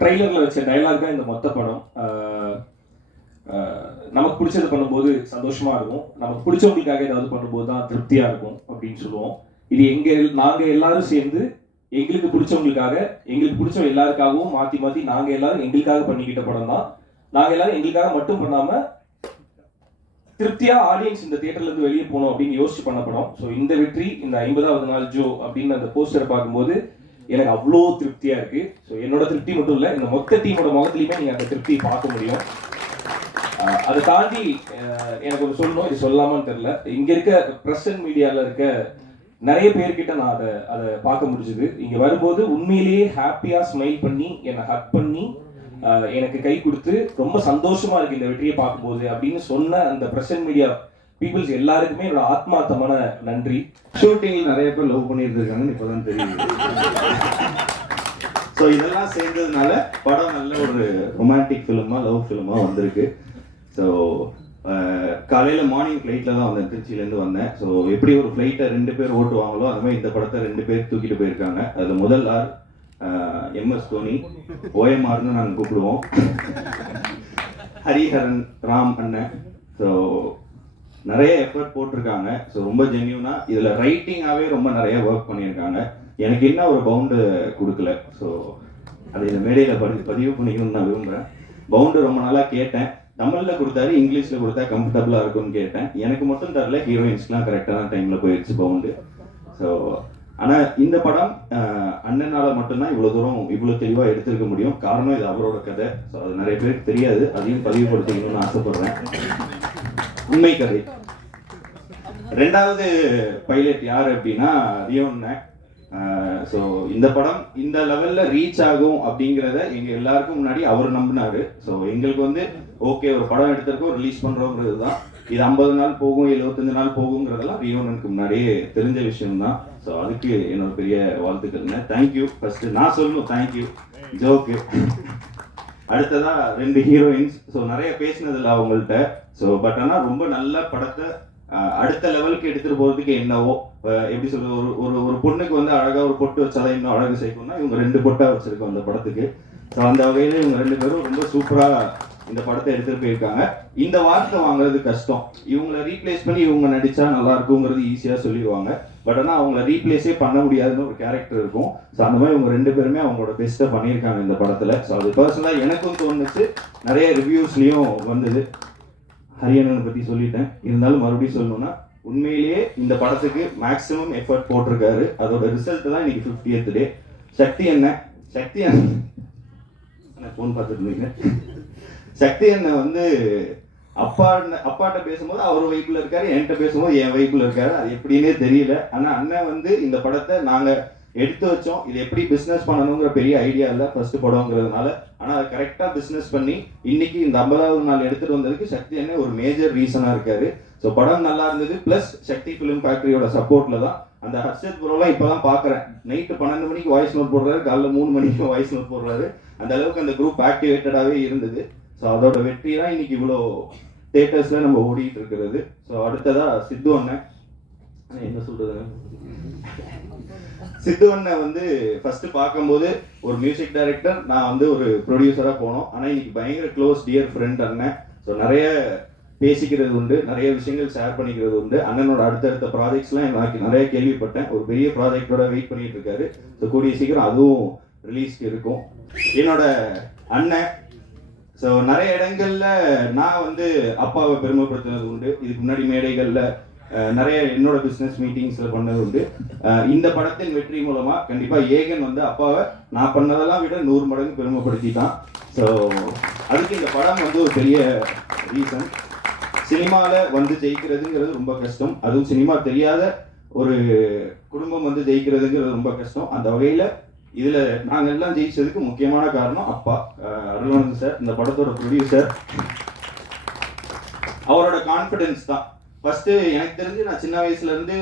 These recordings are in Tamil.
ட்ரெய்லரில் வச்ச டைலாக் தான் இந்த மொத்த படம். நமக்கு பிடிச்சது பண்ணும்போது சந்தோஷமாக இருக்கும், நமக்கு பிடிச்சவங்களுக்காக ஏதாவது பண்ணும்போது தான் திருப்தியாக இருக்கும் அப்படின்னு சொல்லுவோம். இது நாங்கள் எல்லாரும் சேர்ந்து எங்களுக்கு பிடிச்சவங்களுக்காக, எங்களுக்கு பிடிச்சவங்க எல்லாருக்காகவும் மாற்றி மாற்றி நாங்கள் எல்லாரும் எங்களுக்காக பண்ணிக்கிட்ட படம் தான். நாங்கள் எல்லாரும் எங்களுக்காக மட்டும் பண்ணாமல் திருப்தியாக ஆடியன்ஸ் இந்த தியேட்டர்லேருந்து வெளியே போகணும் அப்படின்னு யோசிச்சு பண்ண படம். ஸோ இந்த வெற்றி, இந்த 50வது நாள் ஜோ அப்படின்னு அந்த போஸ்டரை பார்க்கும்போது எனக்கு அவ்வளோ திருப்தியாக இருக்குது. ஸோ என்னோட திருப்தி மட்டும் இல்லை, இந்த மொத்த டீமோட முகத்துலையுமே நீங்கள் அந்த திருப்தியை பார்க்க முடியும். அதை தாண்டி எனக்கு ஒரு சொல்லணும், இது சொல்லாமான்னு தெரியல, இங்கே இருக்க ப்ரெஸ் அண்ட் மீடியாவில் இருக்க நிறைய பேர்கிட்ட நான் அதை பார்க்க முடிஞ்சுது. இங்கே வரும்போது உண்மையிலேயே ஹாப்பியாக ஸ்மைல் பண்ணி என்னை ஹக் பண்ணி எனக்கு கை கொடுத்து ரொம்ப சந்தோஷமா இருக்கு இந்த வெற்றியை பார்க்கும்போது அப்படின்னு சொன்ன அந்த ப்ரெஸ் அண்ட் மீடியா பீப்புள்ஸ் எல்லாருக்குமே என்னோட ஆத்மார்த்தமான நன்றி. ஷூட்டிங்கில் நிறைய பேர் லவ் பண்ணிட்டு இருக்காங்கன்னு இப்போதான் தெரியுது. ஸோ இதெல்லாம் சேர்ந்ததுனால படம் நல்ல ஒரு ரொமான்டிக் ஃபிலிமாக, லவ் ஃபிலிமாக வந்திருக்கு. ஸோ காலையில் மார்னிங் ஃப்ளைட்டில் தான் வந்தேன், திருச்சியிலேருந்து வந்தேன். ஸோ எப்படி ஒரு ஃப்ளைட்டை 2 பேர் ஓட்டுவாங்களோ அது மாதிரி இந்த படத்தை 2 பேர் தூக்கிட்டு போயிருக்காங்க. அதில் முதல் ஆர் எம்எஸ் தோனி, ஓஎம்ஆர்னு நாங்கள் கூப்பிடுவோம், ஹரிஹரன், ராம் அண்ணன். ஸோ நிறைய எஃபர்ட் போட்டிருக்காங்க. ஸோ ரொம்ப ஜென்யூனாக இதில் ரைட்டிங்காகவே ரொம்ப நிறைய ஒர்க் பண்ணியிருக்காங்க. எனக்கு என்ன ஒரு பவுண்டு கொடுக்கல. ஸோ அதை இந்த மேடையில் பதிவு பண்ணிக்கணும்னு நான் விரும்புகிறேன். பவுண்டு ரொம்ப நாளாக கேட்டேன், தமிழில் கொடுத்தாரு, இங்கிலீஷில் கொடுத்தா கம்ஃபர்டபுளாக இருக்கும்னு கேட்டேன். எனக்கு மட்டும் தரல, ஹீரோயின்ஸ்லாம் கரெக்டான டைமில் போயிடுச்சு பவுண்டு. ஸோ ஆனால் இந்த படம் அண்ணனால் மட்டும்தான் இவ்வளோ தூரம் இவ்வளோ தெளிவாக எடுத்திருக்க முடியும். காரணம் இது அவரோட கதை. ஸோ அது நிறைய பேருக்கு தெரியாது, அதையும் பதிவுபடுத்திக்கணும்னு ஆசைப்படுறேன். உண்மை கதை. 2வது பைலட் யார் அப்படின்னா ரியோன்னு. ஸோ இந்த படம் இந்த லெவலில் ரீச் ஆகும் அப்படிங்கிறத எங்கள் எல்லாருக்கும் முன்னாடி அவர் நம்பினார். ஸோ எங்களுக்கு ஓகே, ஒரு படம் எடுத்திருக்கோம், ரிலீஸ் பண்ணுறோங்கிறது தான். இது 50 நாள் போகும், 75 நாள் போகுங்கிறதெல்லாம் ரியோனுக்கு முன்னாடியே தெரிஞ்ச விஷயம்தான். ஸோ அதுக்கு என்னோட பெரிய வாழ்த்துக்கள்ங்க. தேங்க்யூ. ஃபர்ஸ்ட் நான் சொல்லணும் தேங்க்யூ. ஜோக்கு. அடுத்ததா 2 ஹீரோயின்ஸ். ஸோ நிறைய பேசினதில்லை அவங்கள்ட்ட. ஸோ பட் ஆனால் ரொம்ப நல்ல படத்தை அடுத்த லெவலுக்கு எடுத்துட்டு போகிறதுக்கு என்னவோ, எப்படி சொல்றது, ஒரு பொண்ணுக்கு அழகாக ஒரு பொட்டு வச்சாதான் இன்னும் அழகு சேர்க்கணும்னா இவங்க 2 பொட்டாக வச்சிருக்கோம் அந்த படத்துக்கு. ஸோ அந்த வகையில் இவங்க 2 பேரும் ரொம்ப சூப்பராக இந்த படத்தை எடுத்துட்டு போயிருக்காங்க. இந்த வார்த்தை வாங்குறது கஷ்டம். இவங்களை ரீப்ளேஸ் பண்ணி இவங்க நடிச்சா நல்லா இருக்குங்கிறது ஈஸியாக சொல்லிடுவாங்க. பட் ஆனால் அவங்கள ரீப்ளேஸே பண்ண முடியாதுன்னு ஒரு கேரக்டர் இருக்கும். ஸோ அந்த மாதிரி இவங்க 2 பேருமே அவங்களோட பெஸ்ட்டை பண்ணியிருக்காங்க இந்த படத்தில். ஸோ அது பர்சனலாக எனக்கும் தோணுச்சு, நிறைய ரிவ்யூஸ்லேயும் வந்தது. ஹரியனனை பற்றி சொல்லிட்டேன், இருந்தாலும் மறுபடியும் சொல்லணும்னா உண்மையிலேயே இந்த படத்துக்கு மேக்ஸிமம் எஃபர்ட் போட்டிருக்காரு. அதோட ரிசல்ட் தான் இன்னைக்கு 50th டே. சக்தி அண்ணன் ஃபோன் பார்த்துட்டு இருந்தீங்க. சக்தி அண்ணன் அப்பாட்ட பேசும்போது அவர் வைப்பில் இருக்காரு, என்கிட்ட பேசும்போது என் வைப்பில் இருக்காரு. அது எப்படின்னே தெரியல. ஆனால் அண்ணன் இந்த படத்தை நாங்கள் எடுத்து வச்சோம். இது எப்படி பிஸ்னஸ் பண்ணணுங்கிற பெரிய ஐடியா இல்லை ஃபர்ஸ்ட் படங்கிறதுனால. ஆனால் அதை கரெக்டாக பிஸ்னஸ் பண்ணி இன்னைக்கு இந்த 50வது நாள் எடுத்துகிட்டு வந்ததுக்கு சக்தி அண்ணன் ஒரு மேஜர் ரீசனாக இருக்காரு. ஸோ படம் நல்லா இருந்தது, ப்ளஸ் சக்தி ஃபிலிம் ஃபேக்டரியோட சப்போர்ட்டில் தான். அந்த ஹர்ஷத் ப்ரோலாம் இப்போ தான் பார்க்குறேன். நைட்டு 12 மணிக்கு வாய்ஸ் நோட் போடுறாரு, காலைல 3 மணிக்கு வாய்ஸ் நோட் போடுறாரு. அந்த அளவுக்கு அந்த குரூப் ஆக்டிவேட்டடாகவே இருந்தது. ஸோ அதோட வெற்றி தான் இன்னைக்கு இவ்வளோ தியேட்டர்ஸில் நம்ம ஓடிட்டு இருக்கிறது. ஸோ அடுத்ததாக சித்து அண்ணன். என்ன சொல்கிறது, சித்து அண்ணன் ஃபர்ஸ்ட் பார்க்கும்போது ஒரு மியூசிக் டைரக்டர், நான் ஒரு ப்ரொடியூசராக போனோம். ஆனால் இன்னைக்கு பயங்கர க்ளோஸ் டியர் ஃப்ரெண்ட் அண்ணன். ஸோ நிறைய பேசிக்கிறது உண்டு, நிறைய விஷயங்கள் ஷேர் பண்ணிக்கிறது உண்டு. அண்ணனோட அடுத்தடுத்த ப்ராஜெக்ட்ஸ்லாம் எனக்கு நிறைய கேள்விப்பட்டேன். ஒரு பெரிய ப்ராஜெக்டோட வெயிட் பண்ணிட்டு இருக்காரு. ஸோ கூடிய சீக்கிரம் அதுவும் ரிலீஸ்க்கு இருக்கும். என்னோட அண்ணன். ஸோ நிறைய இடங்கள்ல நான் அப்பாவை பெருமைப்படுத்தினது உண்டு. இதுக்கு முன்னாடி மேடைகளில் நிறைய என்னோட பிஸ்னஸ் மீட்டிங்ஸில் பண்ணது உண்டு. இந்த படத்தின் வெற்றி மூலமாக கண்டிப்பாக ஏகன் அப்பாவை நான் பண்ணதெல்லாம் விட 100 மடங்கு பெருமைப்படுத்திட்டான். ஸோ அதுக்கு இந்த படம் ஒரு பெரிய ரீசன். சினிமாவில் ஜெயிக்கிறதுங்கிறது ரொம்ப கஷ்டம். அதுவும் சினிமா தெரியாத ஒரு குடும்பம் ஜெயிக்கிறதுங்கிறது ரொம்ப கஷ்டம். அந்த வகையில் இதில் நாங்கள் எல்லாம் ஜெயிச்சதுக்கு முக்கியமான காரணம் அப்பா அருளானந்த் சார், இந்த படத்தோட ப்ரொடியூசர். அவரோட கான்ஃபிடென்ஸ் தான். ஃபர்ஸ்ட் எனக்கு தெரிஞ்சு நான் சின்ன வயசுலேருந்து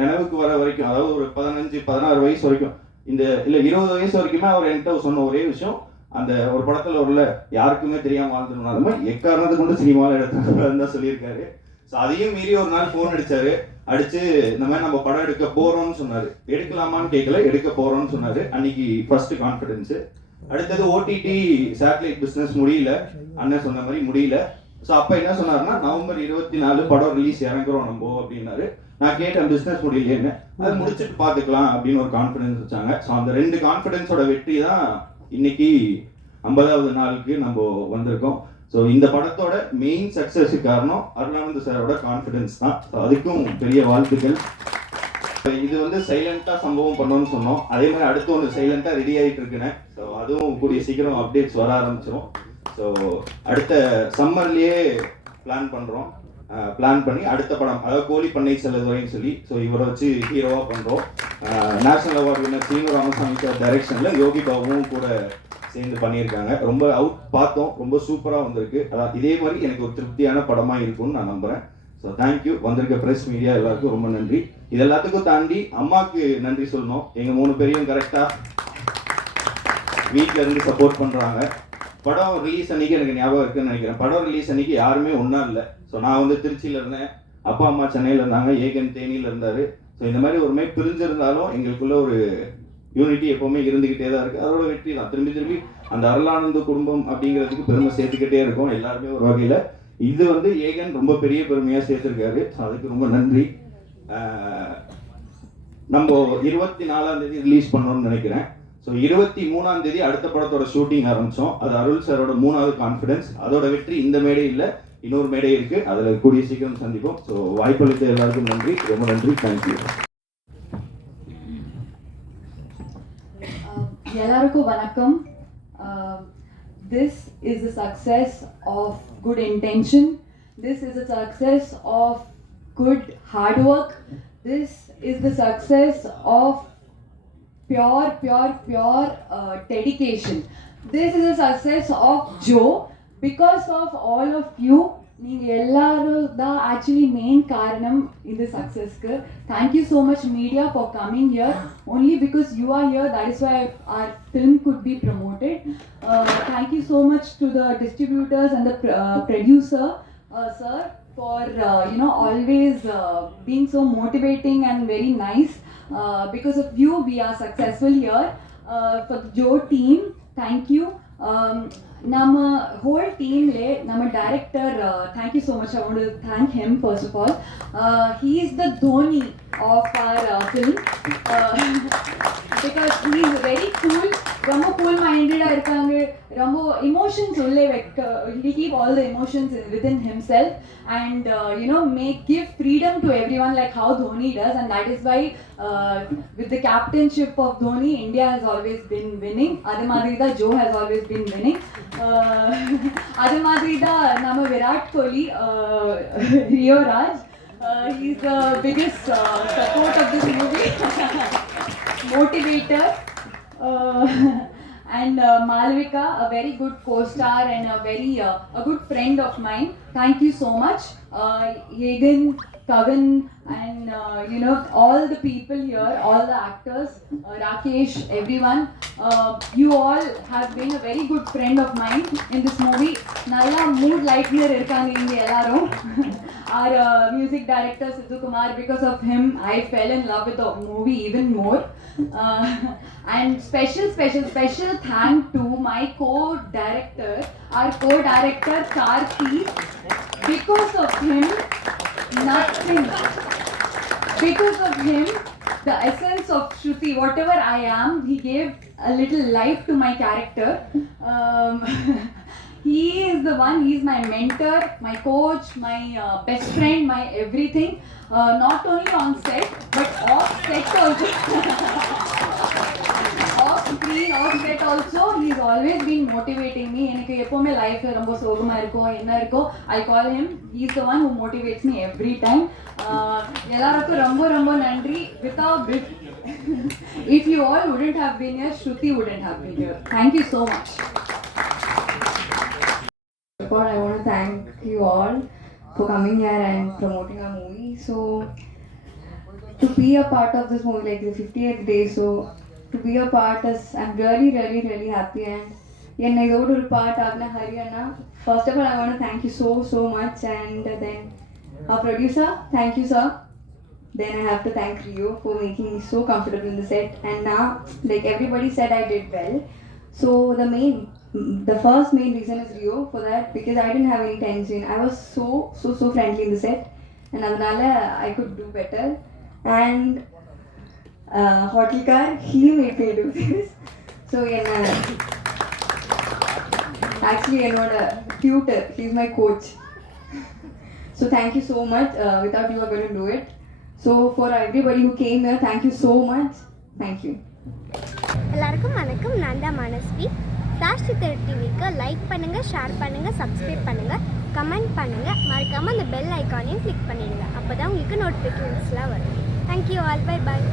நினைவுக்கு வர வரைக்கும், அதாவது ஒரு 15-16 வயசு வரைக்கும், இல்லை 20 வயசு வரைக்குமே அவர் என்கிட்ட சொன்ன ஒரே விஷயம், அந்த ஒரு படத்தில் உள்ள யாருக்குமே தெரியாமல் வாழ்ந்துடணும், அது மாதிரி எக்காரணத்தை கொண்டு சினிமாவில் எடுத்துன்னு தான் சொல்லியிருக்காரு. ஸோ அதையும் மீறி ஒரு நாள் ஃபோன் அடிச்சு இந்த மாதிரி நம்ம படம் எடுக்க போகிறோம்னு சொன்னார். எடுக்கலாமான்னு கேட்கல, எடுக்க போகிறோம்னு சொன்னார். அன்னைக்கு ஃபர்ஸ்ட் கான்ஃபிடென்ஸு. அடுத்தது ஓடிடி சேட்டலைட் பிஸ்னஸ் முடியல, அண்ணன் சொன்ன மாதிரி முடியல. ஸோ அப்போ என்ன சொன்னார்னா நவம்பர் 24 படம் ரிலீஸ் இறங்குறோம் நம்ம அப்படின்னாரு. நான் கேட்டேன் பிஸ்னஸ் முடியலையேன்னு. அது முடிச்சுட்டு பார்த்துக்கலாம் அப்படின்னு ஒரு கான்ஃபிடன்ஸ் வச்சாங்க. ஸோ அந்த 2 கான்ஃபிடன்ஸோட வெற்றி தான் இன்னைக்கு 50வது நாளுக்கு நம்ம வந்திருக்கோம். ஸோ இந்த படத்தோட மெயின் சக்ஸஸுக்கு காரணம் அருளானந்த் சாரோட கான்ஃபிடன்ஸ் தான். ஸோ அதுக்கும் பெரிய வாழ்த்துக்கள். இது வந்து சைலண்டாக சம்பவம் பண்ணோம்னு சொன்னோம். அதே மாதிரி அடுத்து ஒன்று சைலண்டாக ரெடி ஆகிட்டு இருக்குன்னு. ஸோ அதுவும் கூடிய சீக்கிரம் அப்டேட்ஸ் வர ஆரம்பிச்சிடும். ஸோ அடுத்த சம்மர்லேயே பிளான் பண்ணுறோம். பிளான் பண்ணி அடுத்த படம், அதாவது கோழி பண்ணை செல்லதுரைன்னு சொல்லி, ஸோ இவரை வச்சு ஹீரோவாக பண்ணுறோம். National award winner Seenu Ramasamy sir டைரக்ஷனில் யோகி பாபுவும் கூட சேர்ந்து பண்ணியிருக்காங்க. ரொம்ப அவுட் பார்த்தோம், ரொம்ப சூப்பராக வந்திருக்கு. அதான் இதே மாதிரி எனக்கு ஒரு திருப்தியான படமாக இருக்கும்னு நான் நம்புகிறேன். So thank you. வந்திருக்க ப்ரெஸ் மீடியா எல்லாருக்கும் ரொம்ப நன்றி. இது எல்லாத்துக்கும் தாண்டி அம்மாவுக்கு நன்றி சொல்லணும். எங்கள் 3 பேரையும் கரெக்டாக வீட்டில் இருந்து சப்போர்ட் பண்ணுறாங்க. படம் ரிலீஸ் அன்னைக்கு எனக்கு ஞாபகம் இருக்குன்னு நினைக்கிறேன். படம் ரிலீஸ் அன்னைக்கு யாருமே ஒன்றா இல்லை. ஸோ நான் வந்து திருச்சியில் இருந்தேன், அப்பா அம்மா சென்னையில் இருந்தாங்க, ஏகன் தேனியில் இருந்தார். ஸோ இந்த மாதிரி ஒரு மாதிரி பிரிஞ்சிருந்தாலும் எங்களுக்குள்ள ஒரு யூனிட்டி எப்போவுமே இருந்துக்கிட்டே தான் இருக்குது. அதோட வெற்றி தான் திரும்பி திரும்பி அந்த அருளானந்த குடும்பம் அப்படிங்கிறதுக்கு பெருமை சேர்த்துக்கிட்டே இருக்கும் எல்லாருமே ஒரு வகையில். இது வந்து ஏகன் ரொம்ப பெரிய பெருமையாக சேர்த்துருக்காரு. ஸோ அதுக்கு ரொம்ப நன்றி. நம்ம 24ஆம் தேதி ரிலீஸ் பண்ணோம்னு நினைக்கிறேன். ஸோ 23ஆம் தேதி அடுத்த படத்தோட ஷூட்டிங் ஆரம்பித்தோம். அது அருள் சாரோட 3வது கான்ஃபிடன்ஸ். அதோட வெற்றி இந்த மேடை இல்லை, இன்னொரு மேடை இருக்குது. அதில் கூடிய சீக்கிரம் சந்திப்போம். ஸோ வாய்ப்பளித்த எல்லாருக்கும் நன்றி, ரொம்ப நன்றி. தேங்க்யூ. எல்லாருக்கும் வணக்கம். This is the success of good intention. This is the success of good hard work. This is the success of pure dedication. This is the success of Joe. Because of all of you, நீங்க எல்லாரும் தான் actually main காரணம் இந்த சக்சஸ்க்கு. Thank you so much media for coming here. Only because you are here, that is why our film could be promoted. Thank you so much to the distributors and the producer, sir, for always being so motivating and very nice. Because of you, we are successful here. For the Joe team, thank you. Nama whole team le nama director, thank you so much. I want to thank him first of all. He is the Dhoni of our film. Because he is very cool, ரொம்ப cool minded ah irukanga, ரொம்ப emotions ulle vekka, he keep all the emotions within himself and give freedom to everyone like how Dhoni does. And that is why with the captainship of Dhoni, India has always been winning. Adhe madri da Joe has always been winning. Adhe madri da nama Virat Kohli, Rio Raj, he is the biggest support of this movie. Motivator. And Malvika, a very good co-star and a good friend of mine. Thank you so much. Yegan, Kavin, and all the people here, all the actors, Rakesh, everyone. You all have been a very good friend of mine in this movie. Nalla mood lightener irukanga inga ellarum. Our music director Sidhu Kumar, because of him I fell in love with the movie even more. And special thank to my co-director, our co-director Karthi. Because of him, nothing. Because of him, the essence of Shruti, whatever I am, he gave a little life to my character. He is the one, he is my mentor, my coach, my best friend, my everything. Not only on set, but off set also. Off screen, off set also, he has always been motivating me. எனக்கு எப்பவுமே லைஃப்ல ரொம்ப சோகமா இருக்கும், என்ன இருக்கோ, I call him. He is the one who motivates me every time. எல்லாருக்கும் ரொம்ப நன்றி. Without if you all wouldn't have been here, Shruti wouldn't have been here. Thank you so much. I want to thank you all for coming here and promoting our movie. So to be a part of this movie, like the 50th day, so to be a part is, I'm really happy. And yenna idodu or part agna Haryana. First of all, I want to thank you so much. And then our producer, thank you sir. Then I have to thank Rio for making me so comfortable in the set. And now, like everybody said, I did well. So the first main reason is Rio for that, because I didn't have any tension. I was so friendly in the set, and adanaala I could do better. And Hotelkar, he made me do this. So actually என்னோட tutor, he's my coach. So thank you so much. Without you I couldn't do it. So for everybody who came here, thank you so much. Thank you. எல்லாருக்கும் வணக்கம். நான் தான் மனஸ்வி. ஃப்ளாஷ் சித்தர் டிவிக்கு லைக் பண்ணுங்கள், ஷேர் பண்ணுங்கள், சப்ஸ்கிரைப் பண்ணுங்கள், கமெண்ட் பண்ணுங்கள். மறக்காமல் அந்த பெல் ஐக்கானையும் கிளிக் பண்ணிடுங்க. அப்போ தான் உங்களுக்கு நோட்டிஃபிகேஷன்ஸ்லாம் வரும். Thank you all. Bye bye.